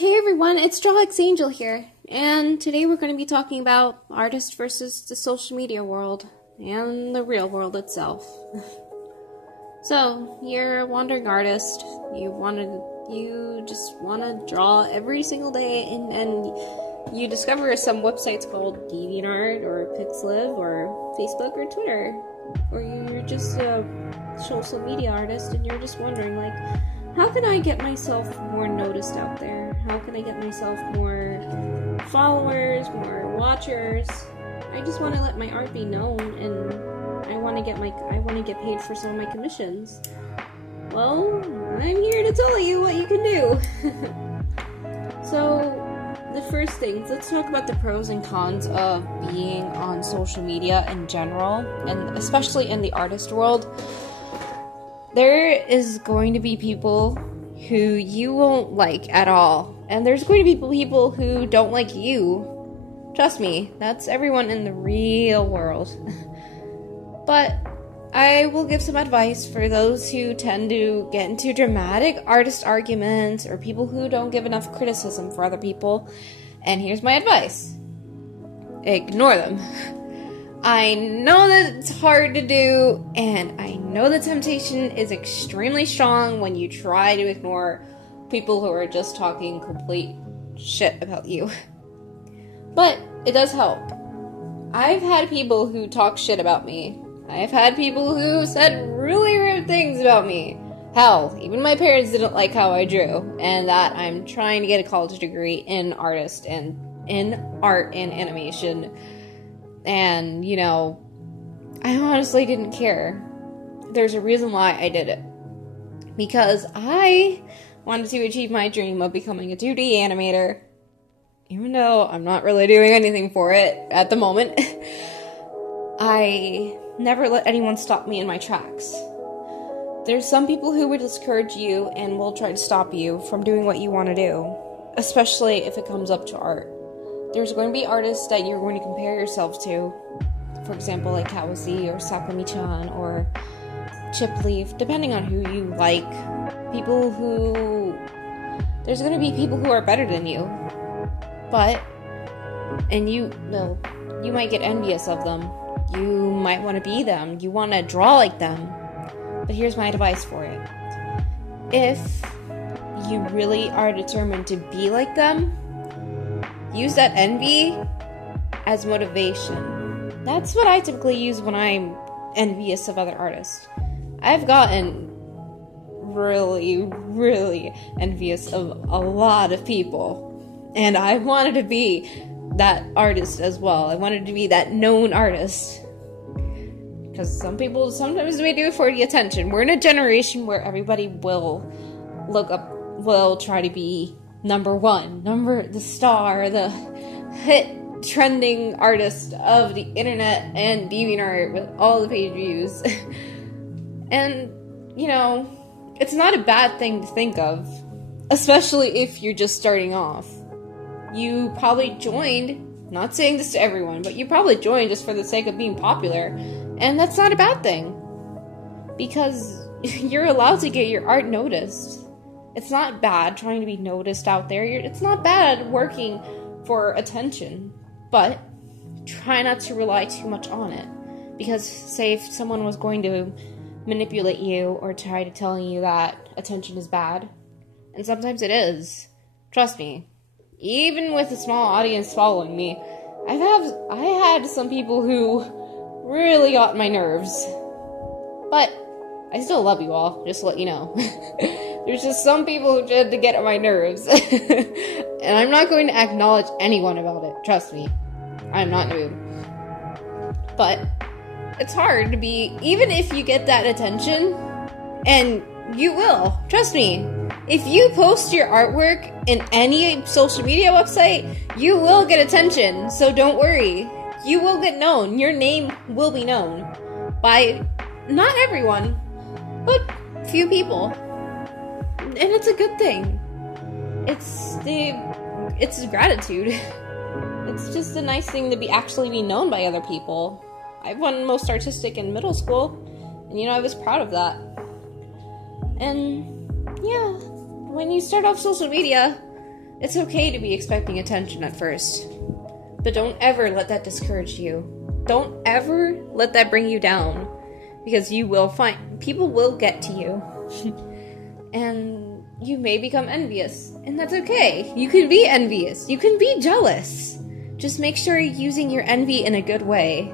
Hey everyone, it's Jawx Angel here, and today we're going to be talking about artists versus the social media world and the real world itself. So, you're a wandering artist, you just want to draw every single day, and you discover some websites called DeviantArt or Pixlr or Facebook or Twitter, or you're just a social media artist and you're just wondering, like, how can I get myself more noticed out there? How can I get myself more followers, more watchers? I just want to let my art be known, and I want to get paid for some of my commissions. Well, I'm here to tell you what you can do. So, the first thing, let's talk about the pros and cons of being on social media in general, and especially in the artist world. There is going to be people who you won't like at all, and there's going to be people who don't like you. Trust me, that's everyone in the real world. But I will give some advice for those who tend to get into dramatic artist arguments or people who don't give enough criticism for other people. And here's my advice. Ignore them. I know that it's hard to do, and I know the temptation is extremely strong when you try to ignore people who are just talking complete shit about you. But it does help. I've had people who talk shit about me. I've had people who said really rude things about me. Hell, even my parents didn't like how I drew, and that I'm trying to get a college degree in art and animation. And, I honestly didn't care. There's a reason why I did it. Because I wanted to achieve my dream of becoming a 2D animator. Even though I'm not really doing anything for it at the moment. I never let anyone stop me in my tracks. There's some people who would discourage you and will try to stop you from doing what you want to do. Especially if it comes up to art. There's going to be artists that you're going to compare yourself to. For example, like Kawase or Sakurami-chan or Chipleaf, depending on who you like. There's going to be people who are better than you. You might get envious of them. You might want to be them. You want to draw like them. But here's my advice for it. If you really are determined to be like them, use that envy as motivation. That's what I typically use when I'm envious of other artists. I've gotten really, really envious of a lot of people. And I wanted to be that artist as well. I wanted to be that known artist. Because sometimes they do it for the attention. We're in a generation where everybody will try to be number one, the star, the hit trending artist of the internet and DeviantArt with all the page views. And, it's not a bad thing to think of, especially if you're just starting off. You probably joined, not saying this to everyone, but you probably joined just for the sake of being popular, and that's not a bad thing. Because you're allowed to get your art noticed. It's not bad trying to be noticed out there. It's not bad working for attention. But try not to rely too much on it. Because, say, if someone was going to manipulate you or try to tell you that attention is bad, and sometimes it is, trust me, even with a small audience following me, I had some people who really got my nerves. But I still love you all, just to let you know. There's just some people who tend to get on my nerves. And I'm not going to acknowledge anyone about it. Trust me. I'm not in the mood. But it's hard to be, even if you get that attention, and you will. Trust me. If you post your artwork in any social media website, you will get attention. So don't worry. You will get known. Your name will be known. By not everyone, but few people. And it's a good thing. It's gratitude. It's just a nice thing to be known by other people. I won most artistic in middle school, and I was proud of that. And yeah, when you start off social media, It's okay to be expecting attention at first, but don't ever let that discourage you. Don't ever let that bring you down, because you will find people will get to you, and you may become envious, and that's okay. You can be envious. You can be jealous. Just make sure you're using your envy in a good way.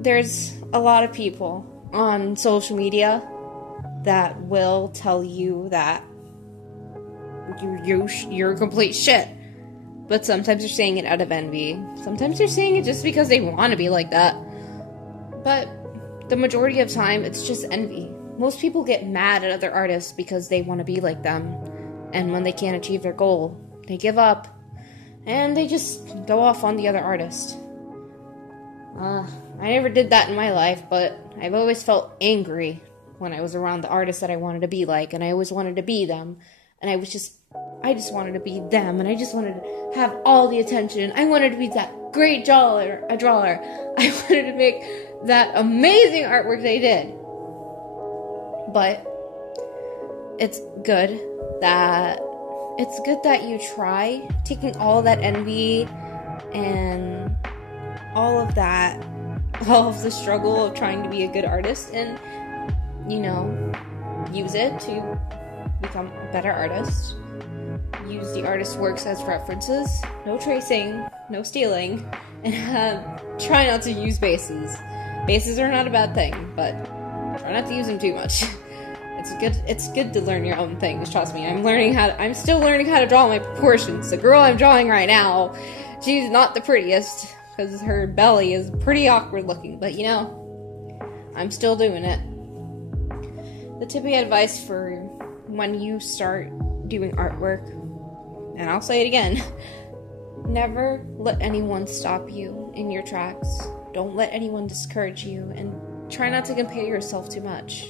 There's a lot of people on social media that will tell you that you're complete shit. But sometimes they're saying it out of envy. Sometimes they're saying it just because they want to be like that. But the majority of time, it's just envy. Most people get mad at other artists because they want to be like them. And when they can't achieve their goal, they give up. And they just go off on the other artist. I never did that in my life, but I've always felt angry when I was around the artists that I wanted to be like. And I always wanted to be them. And I just wanted to be them, and I just wanted to have all the attention. I wanted to be that great drawer. I wanted to make that amazing artwork they did. But it's good that you try taking all that envy and all of the struggle of trying to be a good artist, and use it to become a better artist. Use the artist's works as references. No tracing, no stealing, and try not to use bases. Bases are not a bad thing, but try not to use them too much. It's good to learn your own things, trust me. I'm still learning how to draw my proportions. The girl I'm drawing right now, she's not the prettiest, because her belly is pretty awkward looking, but I'm still doing it. The tip of advice for when you start doing artwork, and I'll say it again, never let anyone stop you in your tracks. Don't let anyone discourage you, and try not to compare yourself too much.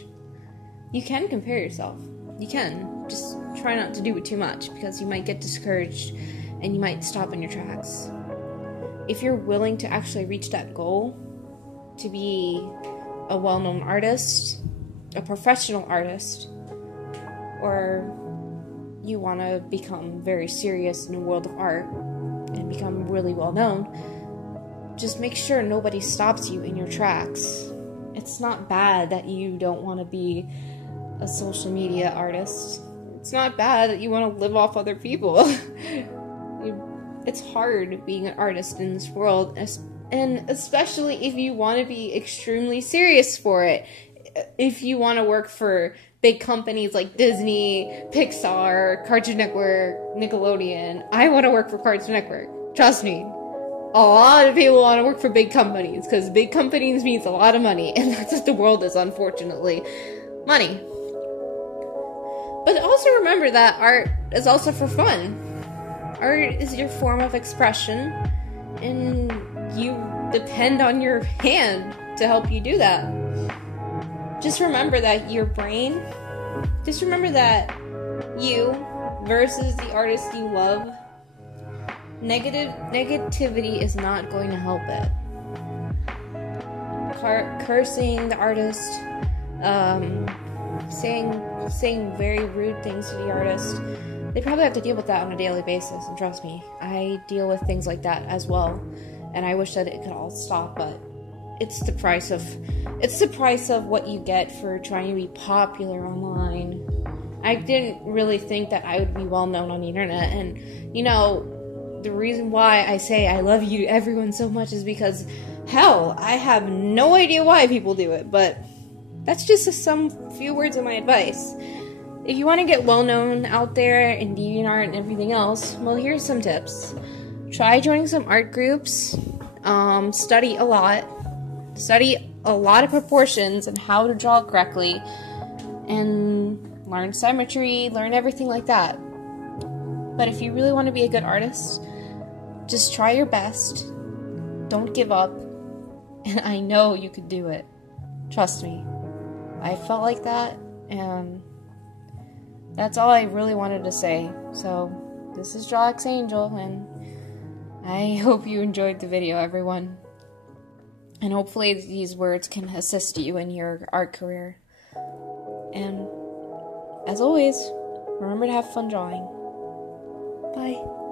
You can compare yourself. You can. Just try not to do it too much, because you might get discouraged and you might stop in your tracks. If you're willing to actually reach that goal, to be a well-known artist, a professional artist, or you want to become very serious in the world of art and become really well known, just make sure nobody stops you in your tracks. It's not bad that you don't want to be a social media artist. It's not bad that you want to live off other people. It's hard being an artist in this world, and especially if you want to be extremely serious for it. If you want to work for big companies like Disney, Pixar, Cartoon Network, Nickelodeon. I want to work for Cartoon Network. Trust me. A lot of people want to work for big companies, because big companies means a lot of money, and that's what the world is, unfortunately. Money. But also remember that art is also for fun. Art is your form of expression, and you depend on your hand to help you do that. Just remember that your brain, just remember that you versus the artist you love, negativity is not going to help it. Cursing the artist, saying very rude things to the artist, they probably have to deal with that on a daily basis, and trust me, I deal with things like that as well, and I wish that it could all stop, but it's the price of what you get for trying to be popular online. I didn't really think that I would be well known on the internet, and the reason why I say I love you everyone so much is because, hell, I have no idea why people do it, but that's just some few words of my advice. If you want to get well known out there in DeviantArt and everything else, well, here's some tips. Try joining some art groups, study a lot of proportions and how to draw correctly, and learn symmetry, learn everything like that. But if you really want to be a good artist, just try your best. Don't give up. And I know you could do it. Trust me. I felt like that, and that's all I really wanted to say. So, this is Draw-X Angel, and I hope you enjoyed the video, everyone. And hopefully these words can assist you in your art career. And, as always, remember to have fun drawing. Bye.